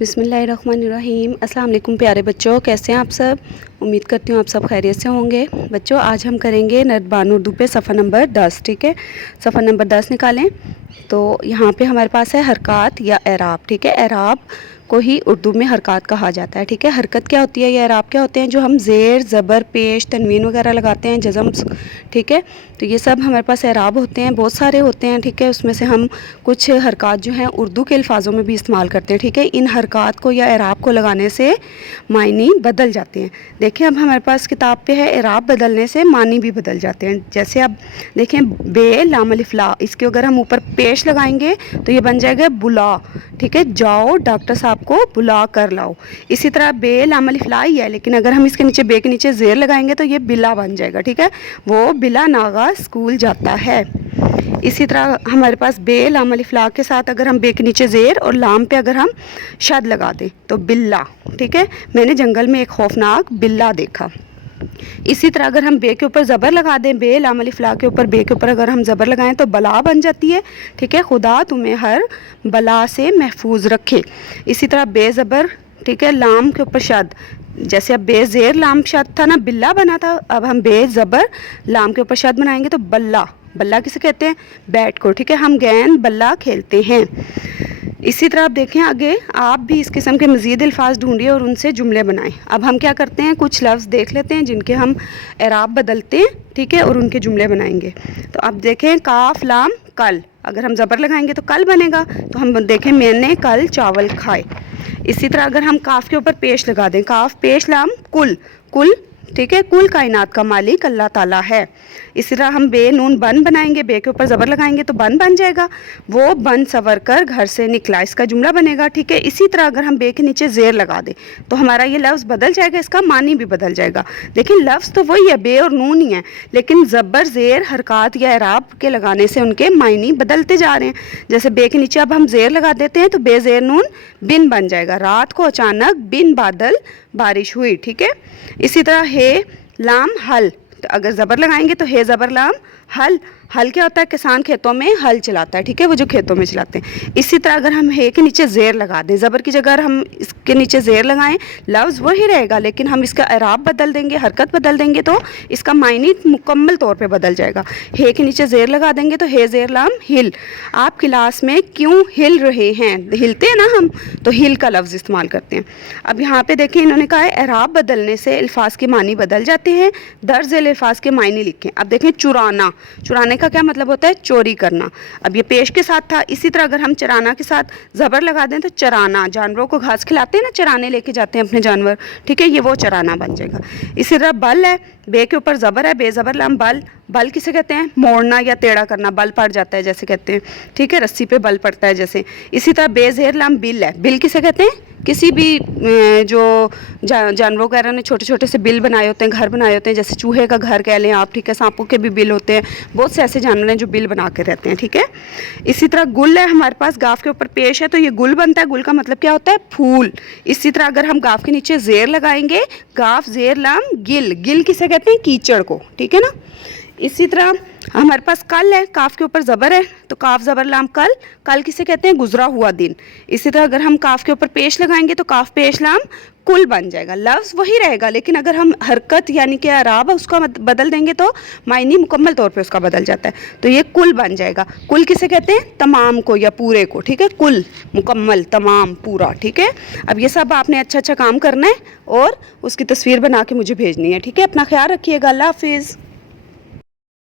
बिस्मिल्लाहिर्रहमानिर्रहीम। अस्सलाम वालेकुम प्यारे बच्चों, कैसे हैं आप सब। उम्मीद करती हूँ आप सब खैरियत से होंगे। बच्चों आज हम करेंगे नदबान उर्दू पे सफ़ा नंबर 10। ठीक है, सफ़ा नंबर 10 निकालें। तो यहाँ पे हमारे पास है हरकत या एराब। ठीक है, एराब को ही उर्दू में हरकत कहा जाता है। ठीक है, हरकत क्या होती है या एराब क्या होते हैं, जो हम ज़ेर ज़बर पेश तनवीन वगैरह लगाते हैं, जज़म। ठीक है, तो ये सब हमारे पास एराब होते हैं, बहुत सारे होते हैं। ठीक है, उसमें से हम कुछ हरकत जो हैं उर्दू के अल्फाजों में भी इस्तेमाल करते हैं। ठीक है, इन हरकत को या एराब को लगाने से मायनी बदल जाते हैं। देखें अब हमारे पास किताब पे है एराब बदलने से मानी भी बदल जाते हैं। जैसे अब देखें बे लाम अलिफ ला, इसके अगर हम ऊपर पेश लगाएंगे तो ये बन जाएगा बुला। ठीक है, जाओ डॉक्टर साहब को बुला कर लाओ। इसी तरह बे लाम अलिफ ला ही है, लेकिन अगर हम इसके नीचे बे के नीचे ज़ेर लगाएंगे तो ये बिला बन जाएगा। ठीक है, वो बिला नागा स्कूल जाता है। इसी तरह हमारे पास बे लाम अलिफ ला के साथ अगर हम बे के नीचे ज़ेर और लाम पे अगर हम शद लगा दें तो बिल्ला। ठीक है, मैंने जंगल में एक खौफनाक बिल्ला देखा। इसी तरह अगर हम बे के ऊपर ज़बर लगा दें, बे लाम अलिफ ला के ऊपर बे के ऊपर अगर हम ज़बर लगाएं तो बला बन जाती है। ठीक है, खुदा तुम्हें हर बला से महफूज रखे। इसी तरह बे ज़बर, ठीक है, लाम के ऊपर शद, जैसे अब बे ज़ेर लाम शद था ना, बिल्ला बना था, अब हम बे ज़बर लाम के ऊपर शद बनाएंगे तो बल्ला। बल्ला किसे कहते हैं, बैट को। ठीक है, हम गेंद बल्ला खेलते हैं। इसी तरह आप देखें आगे, आप भी इस किस्म के मज़ीद अल्फाज ढूंढिए और उनसे जुमले बनाएं। अब हम क्या करते हैं, कुछ लफ्ज़ देख लेते हैं जिनके हम एराब बदलते हैं। ठीक है, और उनके जुमले बनाएंगे। तो अब देखें काफ लाम कल, अगर हम ज़बर लगाएंगे तो कल बनेगा। तो हम देखें मैंने कल चावल खाए। इसी तरह अगर हम काफ के ऊपर पेश लगा दें, काफ पेश लाम कुल, कुल। ठीक है, कुल कायनात का मालिक अल्लाह ताला है। इसी तरह हम बे नून बन बनाएंगे, बे के ऊपर ज़बर लगाएंगे तो बन बन जाएगा, वो बन सवर कर घर से निकला, इसका जुमला बनेगा। ठीक है, इसी तरह अगर हम बे के नीचे ज़ेर लगा दें तो हमारा ये लफ्ज़ बदल जाएगा, इसका मानी भी बदल जाएगा। लेकिन लफ्ज़ तो वही है, बे और नून ही है, लेकिन ज़बर ज़ेर हरकत या एराब के लगाने से उनके मायनी बदलते जा रहे हैं। जैसे बे के नीचे अब हम ज़ेर लगा देते हैं तो बे ज़ेर नून बिन बन जाएगा, रात को अचानक बिन बादल बारिश हुई। ठीक है, इसी तरह हे लाम हल, तो अगर ज़बर लगाएंगे तो हे ज़बर लाम हल। हल क्या होता है, किसान खेतों में हल चलाता है। ठीक है, वो जो खेतों में चलाते हैं। इसी तरह अगर हम हे के नीचे ज़ेर लगा दें, ज़बर की जगह हम इसके नीचे ज़ेर लगाएं, लफ्ज़ वही रहेगा, लेकिन हम इसका एराब बदल देंगे, हरकत बदल देंगे तो इसका मायनी मुकम्मल तौर पे बदल जाएगा। हे के नीचे ज़ेर लगा देंगे तो हे ज़ेर लाम हिल, आप क्लास में क्यों हिल रहे हैं, हिलते हैं ना हम, तो हिल का लफ्ज़ इस्तेमाल करते हैं। अब यहाँ पे देखें इन्होंने कहा है एराब बदलने से अल्फाज के मानी बदल जाते हैं, दर्ज अल्फाज के मायने लिखें। अब देखें चुराना, चुराने का क्या मतलब होता है, चोरी करना। अब ये पेश के साथ था। इसी तरह अगर हम चराना के साथ ज़बर लगा दें तो चराना, जानवरों को घास खिलाते हैं ना, चराने लेके जाते हैं अपने जानवर। ठीक है, ये वो चराना बन जाएगा। इसी तरह बल है, बे के ऊपर ज़बर है, बे ज़बर लाम बल। बल किसे कहते हैं, मोड़ना या टेढ़ा करना, बल पड़ जाता है जैसे कहते हैं। ठीक है, रस्सी पे बल पड़ता है जैसे। इसी तरह बे ज़ेर लाम बिल है, बिल किसे कहते हैं, किसी भी जो जानवरों वगैरह ने छोटे छोटे से बिल बनाए होते हैं, घर बनाए होते हैं, जैसे चूहे का घर कह लें आप। ठीक है, सांपों के भी बिल होते हैं, बहुत से ऐसे जानवर हैं जो बिल बना के रहते हैं। ठीक है, इसी तरह गुल है हमारे पास, गाफ के ऊपर पेश है तो ये गुल बनता है। गुल का मतलब क्या होता है, फूल। इसी तरह अगर हम गाफ के नीचे ज़ेर लगाएंगे, गाफ ज़ेर लाम गिल, गिल किसे कहते हैं, कीचड़ को। ठीक है ना। इसी तरह हमारे पास कल है, काफ के ऊपर ज़बर है तो काफ ज़बर लाम कल, कल किसे कहते हैं, गुजरा हुआ दिन। इसी तरह अगर हम काफ के ऊपर पेश लगाएंगे तो काफ पेश लाम कुल बन जाएगा, लफ्ज़ वही रहेगा, लेकिन अगर हम हरकत यानी कि अराब उसका बदल देंगे तो मायनी मुकम्मल तौर पे उसका बदल जाता है। तो ये कुल बन जाएगा। कुल किसे कहते हैं, तमाम को या पूरे को। ठीक है, कुल मुकम्मल, तमाम, पूरा। ठीक है, अब ये सब आपने अच्छा अच्छा काम करना है और उसकी तस्वीर बना के मुझे भेजनी है। ठीक है, अपना ख्याल रखिएगा, अल्लाह हाफिज़।